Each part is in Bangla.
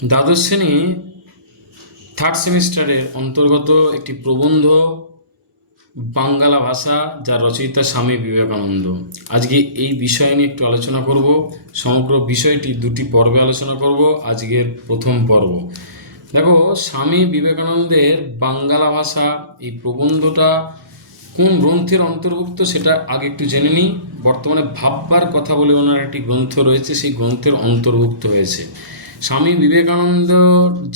দ্বাদশ শ্রেণী থার্ড সেমিস্টারের অন্তর্গত একটি প্রবন্ধ বাঙ্গালা ভাষা, যার রচয়িতা স্বামী বিবেকানন্দ। আজকে এই বিষয় নিয়ে একটু আলোচনা করব। সমগ্র বিষয়টি দুটি পর্বে আলোচনা করব। আজকের প্রথম পর্ব। দেখো, স্বামী বিবেকানন্দের বাঙ্গালা ভাষা এই প্রবন্ধটা কোন গ্রন্থের অন্তর্ভুক্ত সেটা আগে একটু জেনে নিই। বর্তমানে ভাববার কথা বলে ওনার একটি গ্রন্থ রয়েছে, সেই গ্রন্থের অন্তর্ভুক্ত হয়েছে। স্বামী বিবেকানন্দ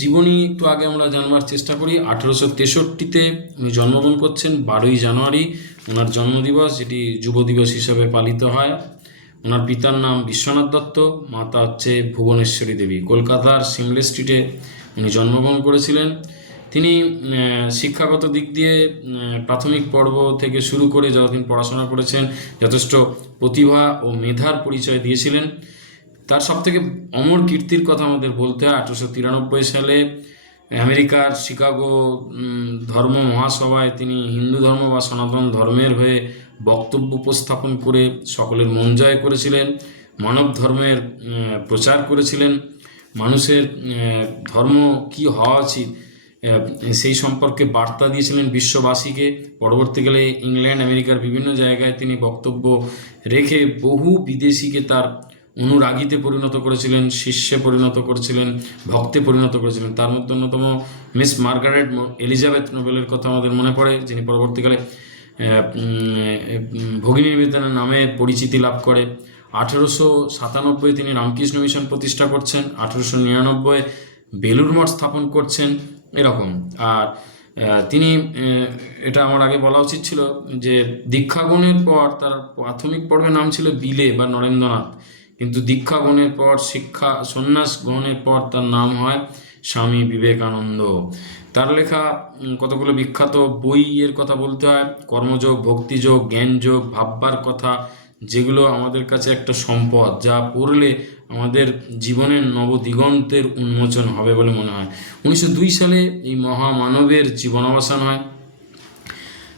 জীবনী একটু আগে আমরা জানবার চেষ্টা করি। 1863-তে উনি জন্মগ্রহণ করছেন 12ই জানুয়ারি, ওনার জন্মদিবস, যেটি যুব দিবস হিসাবে পালিত হয়। ওনার পিতার নাম বিশ্বনাথ দত্ত, মাতা হচ্ছে ভুবনেশ্বরী দেবী। কলকাতার সিমলে স্ট্রিটে উনি জন্মগ্রহণ করেছিলেন। তিনি শিক্ষাগত দিক দিয়ে প্রাথমিক পর্ব থেকে শুরু করে যতদিন পড়াশোনা করেছেন যথেষ্ট প্রতিভা ও মেধার পরিচয় দিয়েছিলেন। তার সবথেকে অমর কীর্তির কথা আমাদের বলতে হয় 1893 সালে আমেরিকার শিকাগো ধর্ম মহাসভায় তিনি হিন্দু ধর্ম বা সনাতন ধর্মের হয়ে বক্তব্য উপস্থাপন করে সকলের মন জয় করেছিলেন। মানব ধর্মের প্রচার করেছিলেন। মানুষের ধর্ম কি হওয়া উচিত সেই সম্পর্কে বার্তা দিয়েছিলেন বিশ্ববাসীকে। পরবর্তীকালে ইংল্যান্ড, আমেরিকার বিভিন্ন জায়গায় তিনি বক্তব্য রেখে বহু বিদেশিকে তার অনুরাগীতে পরিণত করেছিলেন, শিষ্যে পরিণত করেছিলেন, ভক্তে পরিণত করেছিলেন। তার মধ্যে অন্যতম মিস মার্গারেট এলিজাবেথ নোবেলের কথা আমাদের মনে পড়ে, যিনি পরবর্তীকালে ভগিনী নিবেদনের নামে পরিচিতি লাভ করে। 1897 তিনি রামকৃষ্ণ মিশন প্রতিষ্ঠা করছেন। 1899 বেলুড় মঠ স্থাপন করছেন, এরকম। আর তিনি, এটা আমার আগে বলা উচিত ছিল যে দীক্ষা গ্রহণের পর তার প্রাথমিক পর্বের নাম ছিল বিলে বা নরেন্দ্রনাথ, কিন্তু দীক্ষা গ্রহণের পর, শিক্ষা সন্ন্যাস গ্রহণের পর তার নাম হয় স্বামী বিবেকানন্দ। তার লেখা কতগুলো বিখ্যাত বইয়ের কথা বলতে হয়। কর্মযোগ, ভক্তিযোগ, জ্ঞানযোগ, ভাববার কথা, যেগুলো আমাদের কাছে একটা সম্পদ, যা পড়লে আমাদের জীবনের নবদিগন্তের উন্মোচন হবে বলে মনে হয়। 1902 সালে এই মহামানবের জীবনাবসান হয়।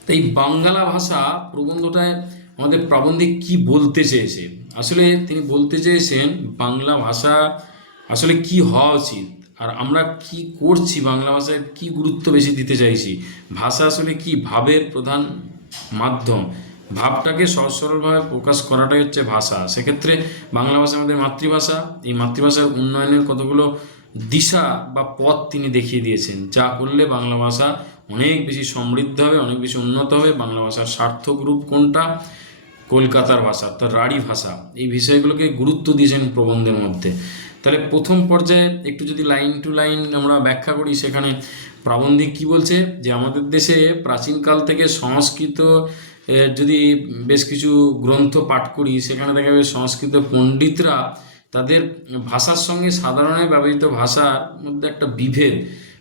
তাই বাঙ্গালা ভাষা প্রবন্ধটায় আমাদের প্রাবন্ধিক কি বলতে চেয়েছে, আসলে তিনি বলতে চেয়েছেন বাংলা ভাষা আসলে কি হওয়া উচিত, আর আমরা কি করছি, বাংলা ভাষায় কি গুরুত্ব বেশি দিতে চাইছি। ভাষা আসলে কি, ভাবের প্রধান মাধ্যম। ভাবটাকে সহজ সরলভাবে প্রকাশ করাটাই হচ্ছে ভাষা। সেক্ষেত্রে বাংলা ভাষা আমাদের মাতৃভাষা। এই মাতৃভাষার উন্নয়নের কতগুলো দিশা বা পথ তিনি দেখিয়ে দিয়েছেন, যা করলে বাংলা ভাষা অনেক বেশি সমৃদ্ধ হবে, অনেক বেশি উন্নত হবে। বাংলা ভাষার সার্থক রূপ কোনটা? কলকাতার ভাষা, তার রাঢ়ী ভাষা। এই বিষয়গুলোকে গুরুত্ব দিয়েছেন প্রবন্ধের মধ্যে। তাহলে প্রথম পর্যায়ে একটু যদি লাইন টু লাইন আমরা ব্যাখ্যা করি, সেখানে প্রাবন্ধিক কি বলছে, যে আমাদের দেশে প্রাচীনকাল থেকে সংস্কৃত যদি বেশ কিছু গ্রন্থ পাঠ করি, সেখানে দেখা যাবে সংস্কৃত পণ্ডিতরা তাদের ভাষার সঙ্গে সাধারণে ব্যবহৃত ভাষার মধ্যে একটা বিভেদ,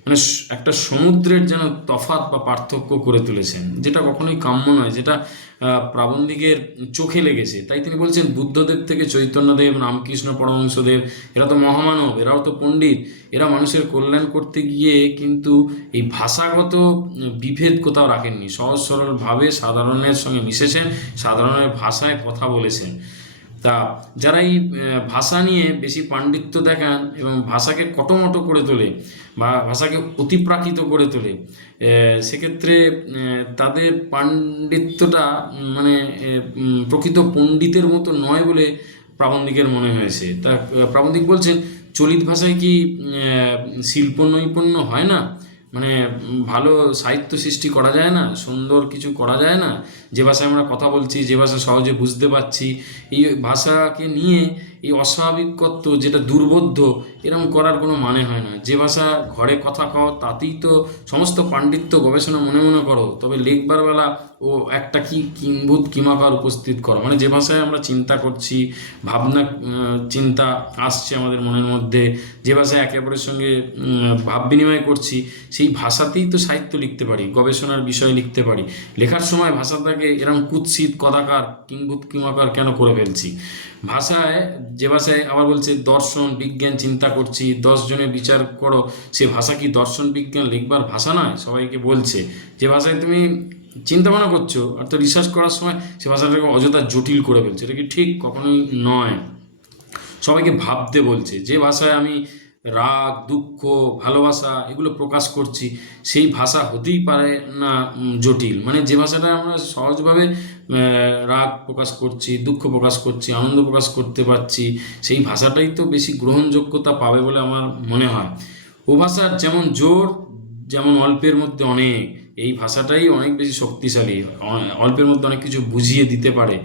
মানে একটা সমুদ্রের যেন তফাৎ বা পার্থক্য করে তুলেছেন, যেটা কখনোই কাম্য নয়, যেটা প্রাবন্ধিকের চোখে লেগেছে। তাই তিনি বলছেন বুদ্ধদেব থেকে চৈতন্যদেব, রামকৃষ্ণ পরমহংসদেব, এরা তো মহামানব, এরাও তো পণ্ডিত, এরা মানুষের কল্যাণ করতে গিয়ে কিন্তু এই ভাষাগত বিভেদ কোথাও রাখেননি। সহজ সরলভাবে সাধারণের সঙ্গে মিশেছেন, সাধারণের ভাষায় কথা বলেছেন। তা যারা এই ভাষা নিয়ে বেশি পাণ্ডিত্য দেখান এবং ভাষাকে কটমটো করে তোলে বা ভাষাকে অতিপ্রাকৃত করে তোলে, সেক্ষেত্রে তাদের পাণ্ডিত্যটা মানে প্রকৃত পণ্ডিতের মতো নয় বলে প্রাবন্ধিকের মনে হয়েছে। তা প্রাবন্ধিক বলছেন, চলিত ভাষায় কি শিল্প নৈপুণ্য হয় না? মানে ভালো সাহিত্য সৃষ্টি করা যায় না, সুন্দর কিছু করা যায় না? যে ভাষায় আমরা কথা বলছি, যে ভাষা সহজে বুঝতে পারছি, এই ভাষাকে নিয়ে এই অস্বাভাবিকত্ব যেটা দুর্বোধ্য, এরকম করার কোনো মানে হয় না। যে ভাষা ঘরে কথা কও তাতেই তো সমস্ত পাণ্ডিত্য গবেষণা মনে মনে করো, তবে লিখবার বেলা ও একটা কি কিম্ভূত কিমাকার উপস্থিত করো। মানে যে ভাষায় আমরা চিন্তা করছি, ভাবনা চিন্তা আসছে আমাদের মনের মধ্যে, যে ভাষায় একে অপরের সঙ্গে ভাব বিনিময় করছি, সেই ভাষাতেই তো সাহিত্য লিখতে পারি, গবেষণার বিষয় লিখতে পারি। লেখার সময় ভাষাটাকে এরকম কুৎসিত কদাকার কিম্ভূত কিমাকার কেন করে ফেলছি? ভাষায়, যে ভাষায় আবার বলছে দর্শন বিজ্ঞান চিন্তা করছি, 10 জনের বিচার করো, সে ভাষা কি দর্শন বিজ্ঞান লিখবার ভাষা নয়? সবাইকে বলছে যে ভাষায় তুমি চিন্তা ভাবনা করছো, অর্থাৎ রিসার্চ করার সময় সে ভাষাটাকে অযথা জটিল করে ফেলছে, এটা কি ঠিক? কখনোই নয়। সবাইকে ভাবতে বলছে। যে ভাষায় আমি রাগ, দুঃখ, ভালোবাসা এগুলো প্রকাশ করছি, সেই ভাষা হতেই পারে না জটিল। মানে যে ভাষাটা আমরা সহজভাবে রাগ প্রকাশ করছি, দুঃখ প্রকাশ করছি, আনন্দ প্রকাশ করতে পারছি, সেই ভাষাটাই তো বেশি গ্রহণযোগ্যতা পাবে বলে আমার মনে হয়। উপভাষার যেমন জোর, যেমন অল্পের মধ্যে অনেক, এই ভাষাটাই অনেক বেশি শক্তিশালী। অল্পের মধ্যে অনেক কিছু বুঝিয়ে দিতে পারে।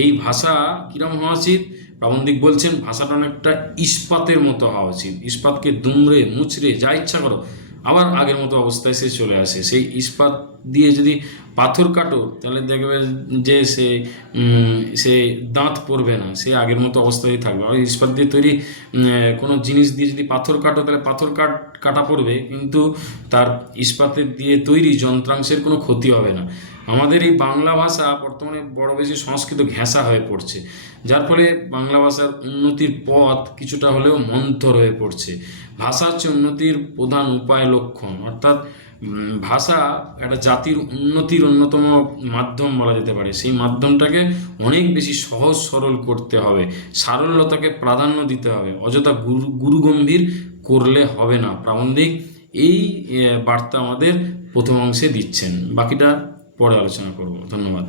এই ভাষা কিরম হওয়া উচিত? প্রাবন্ধিক বলছেন ভাষাটা অনেকটা ইস্পাতের মতো হওয়া উচিত। ইস্পাতকে দুমড়ে মুচড়ে যা ইচ্ছা করো আবার আগের মতো অবস্থায় সে চলে আসে। সেই ইস্পাত দিয়ে যদি পাথর কাটো তাহলে দেখবে যে সে দাঁত পড়বে না, সে আগের মতো অবস্থায় থাকবে। আর ইস্পাত দিয়ে তৈরি কোনো জিনিস দিয়ে যদি পাথর কাটো তাহলে পাথর কাটা পড়বে, কিন্তু তার ইস্পাতের দিয়ে তৈরি যন্ত্রাংশের কোনো ক্ষতি হবে না। আমাদের এই বাংলা ভাষা বর্তমানে বড় বেশি সংস্কৃত ঘেঁষা হয়ে পড়ছে, যার ফলে বাংলা ভাষার উন্নতির পথ কিছুটা হলেও মন্থর হয়ে পড়ছে। ভাষা হচ্ছে উন্নতির প্রধান উপায়, লক্ষণ। অর্থাৎ ভাষা একটা জাতির উন্নতির অন্যতম মাধ্যম বলা যেতে পারে। সেই মাধ্যমটাকে অনেক বেশি সহজ সরল করতে হবে, সারল্যতাকে প্রাধান্য দিতে হবে, অযথা গুরুগম্ভীর করলে হবে না। প্রাবন্ধিক এই বার্তা আমাদের প্রথম অংশে দিচ্ছেন, বাকিটা পরে আলোচনা করব। ধন্যবাদ।